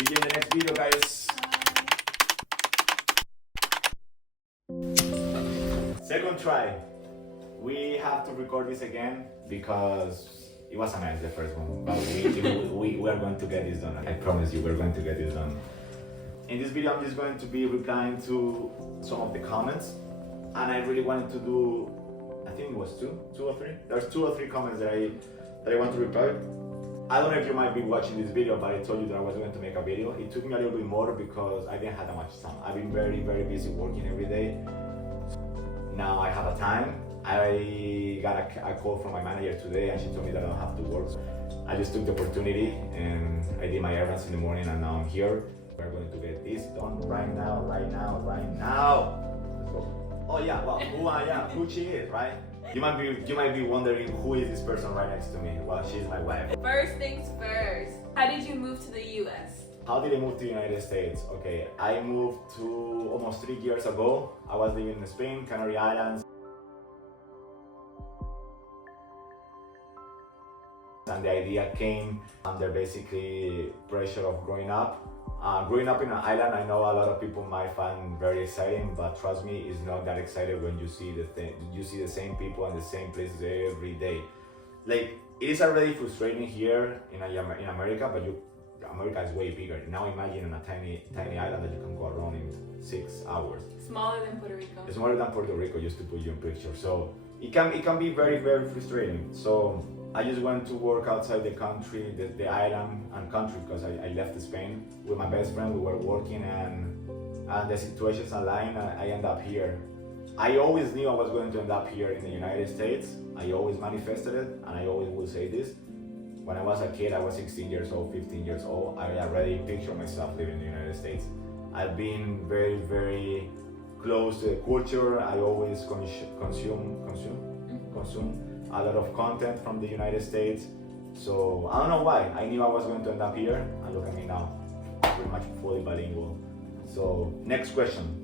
See you in the next video, guys. Second try. We have to record this again because it was a mess, the first one. But we are going to get this done. I promise you, we're going to get this done. In this video, I'm just going to be replying to some of the comments. And I really wanted to do, I think it was two or three. There's 2 or 3 comments that I want to reply. I don't know if you might be watching this video, but I told you that I was going to make a video. It took me a little bit more because I didn't have that much time. I've been very, very busy working every day. Now I have a time. I got a call from my manager today and she told me that I don't have to work. So I just took the opportunity and I did my errands in the morning and now I'm here. We're going to get this done right now. Let's go. Oh yeah, well, who I am, who she is, right? You might be wondering who is this person right next to me. Well, she's my wife. First things first, how did you move to the US? How did I move to the United States? Okay, I moved to almost 3 years ago. I was living in Spain, Canary Islands. And the idea came under basically pressure of growing up. Growing up in an island, I know a lot of people might find very exciting, but trust me, it's not that exciting when you see the same people and the same places every day. Like, it is already frustrating here in America, but America is way bigger. Now imagine on a tiny island that you can go around in 6 hours. Smaller than Puerto Rico. It's smaller than Puerto Rico, just to put you in picture. So it can be very, very frustrating. So I just went to work outside the country, the island and country, because I left Spain with my best friend. We were working and the situations aligned and I end up here. I always knew I was going to end up here in the United States. I always manifested it and I always will say this. When I was a kid, I was 16 years old, 15 years old, I already pictured myself living in the United States. I've been very, very close to the culture. I always consume a lot of content from the United States. So I don't know why. I knew I was going to end up here and look at me now, pretty much fully bilingual. So next question.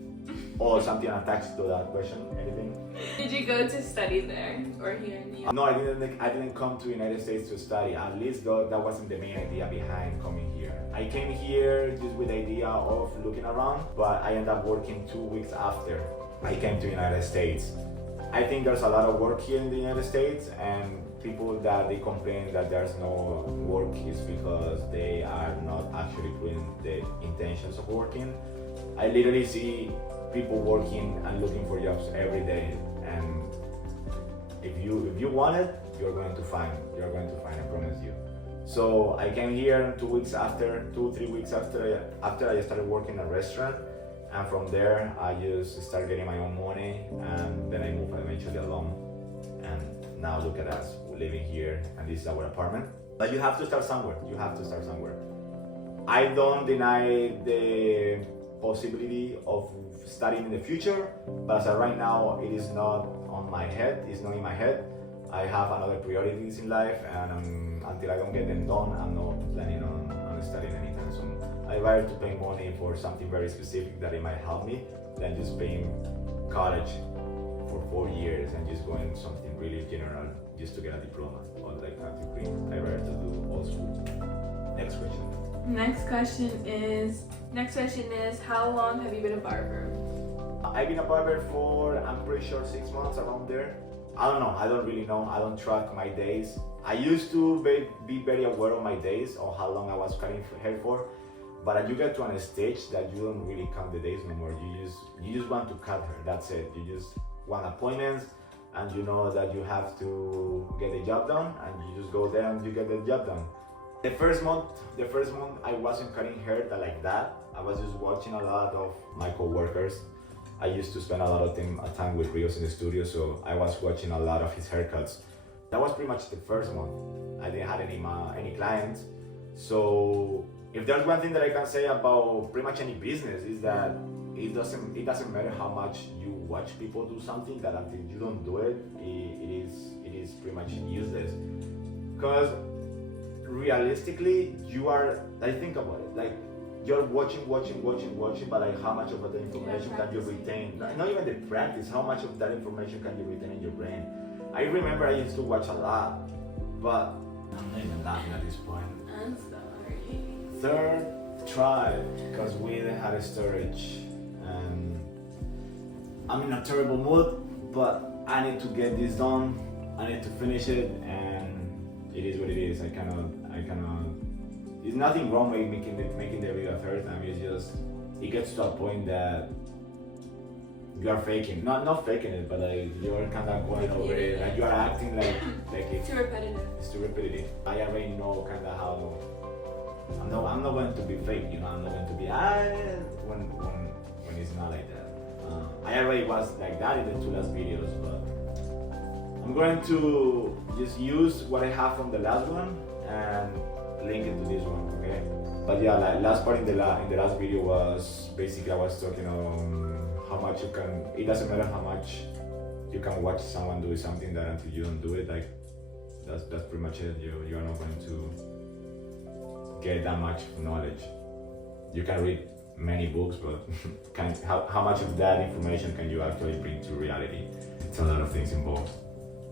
Or something attached to that question, anything? Did you go to study there or here in the US? No, I didn't come to the United States to study. At least that wasn't the main idea behind coming here. I came here just with the idea of looking around, but I ended up working 2 weeks after I came to the United States. I think there's a lot of work here in the United States, and people that they complain that there's no work is because they are not actually putting the intentions of working. I literally see people working and looking for jobs every day, and if you want it, you're going to find, I promise you. So I came here 2 weeks after, 2-3 weeks after I started working in a restaurant, and from there I just started getting my own money, and then I moved eventually alone, and now look at us, we're living here, and this is our apartment. But you have to start somewhere. I don't deny the possibility of studying in the future, but as of right now, it is not on my head. It's not in my head. I have other priorities in life, and until I don't get them done, I'm not planning on studying anytime soon. I'd rather to pay money for something very specific that it might help me than just paying college for 4 years and just going something really general just to get a diploma or like a degree. I'd rather to do old school. Next question. Next question is, how long have you been a barber? I've been a barber for, I'm pretty sure, 6 months, around there. I don't know, I don't really know. I don't track my days. I used to be very aware of my days or how long I was cutting hair for. But as you get to a stage that you don't really count the days no more. You just want to cut hair, that's it. You just want appointments and you know that you have to get the job done and you just go there and you get the job done. The first month I wasn't cutting hair like that. I was just watching a lot of my co-workers. I used to spend a lot of time with Rios in the studio, so I was watching a lot of his haircuts. That was pretty much the first month. I didn't have any clients. So if there's one thing that I can say about pretty much any business is that it doesn't matter how much you watch people do something, that until you don't do it, it is pretty much useless. Because realistically, I think about it, like you're watching, but like how much of that information can you retain? Not even the practice, how much of that information can you retain in your brain? I remember I used to watch a lot, but I'm not even laughing at this point. I'm sorry. Third tried because we didn't have storage, and I'm in a terrible mood, but I need to get this done. I need to finish it, and it is what it is. I cannot. There's nothing wrong with making the video a third time. It's just it gets to a point that you are faking, not faking it, but like you're kind of going over it, like you are acting like it's too repetitive. It's too repetitive. I already know kind of how. I'm not going to be fake, you know. I'm not going to be when it's not like that. I already was like that in the two last videos, but I'm going to just use what I have from the last one and link it to this one, okay? But yeah, like last part in the last video was basically I was talking how much you can. It doesn't matter how much you can watch someone do something that until you don't do it, like that's pretty much it. You are not going to get that much knowledge. You can read many books, but how much of that information can you actually bring to reality? It's a lot of things involved.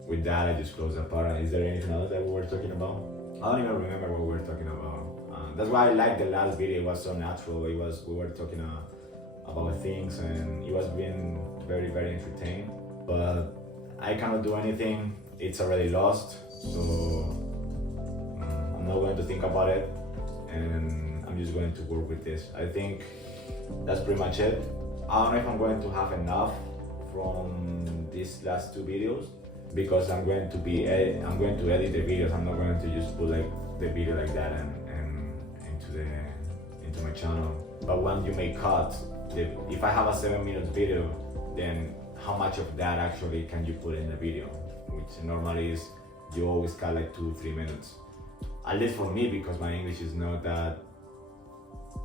With that, I just close that part. Is there anything else that we were talking about? I don't even remember what we were talking about. That's why I like the last video. It was so natural. We were talking about things, and it was being very, very entertaining. But I cannot do anything. It's already lost, so I'm not going to think about it, and I'm just going to work with this. I think that's pretty much it. I don't know if I'm going to have enough from these last two videos, because I'm going to edit the videos. I'm not going to just put like the video like that and into my channel. But when you make cuts, if I have a 7-minute video, then how much of that actually can you put in the video? Which normally is you always cut like 2-3 minutes. At least for me, because my English is not that.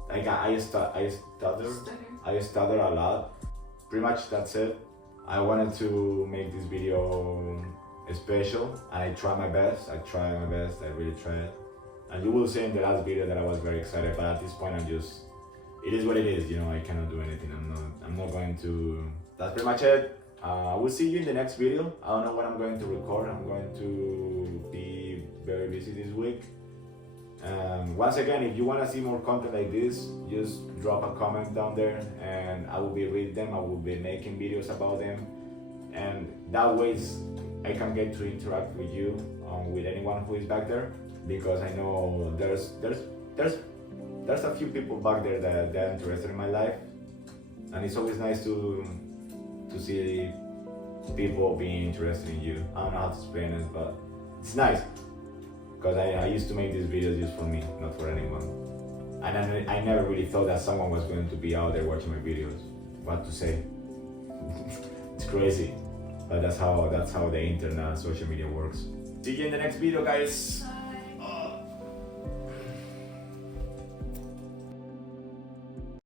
Like I stutter a lot. Pretty much that's it. I wanted to make this video special, and I tried my best. I really tried. And you will see in the last video that I was very excited, but at this point it is what it is, you know. I cannot do anything. I'm not going to. That's pretty much it. We'll see you in the next video. I don't know when I'm going to record. I'm going to be very busy this week. Once again, if you want to see more content like this, just drop a comment down there, and I will be reading them. I will be making videos about them, and that way I can get to interact with you, with anyone who is back there, because I know there's a few people back there that are interested in my life, and it's always nice to see people being interested in you. I don't know how to explain it, but it's nice. Because I used to make these videos just for me, not for anyone. And I never really thought that someone was going to be out there watching my videos. What to say? It's crazy. But that's how the internet, social media works. See you in the next video, guys.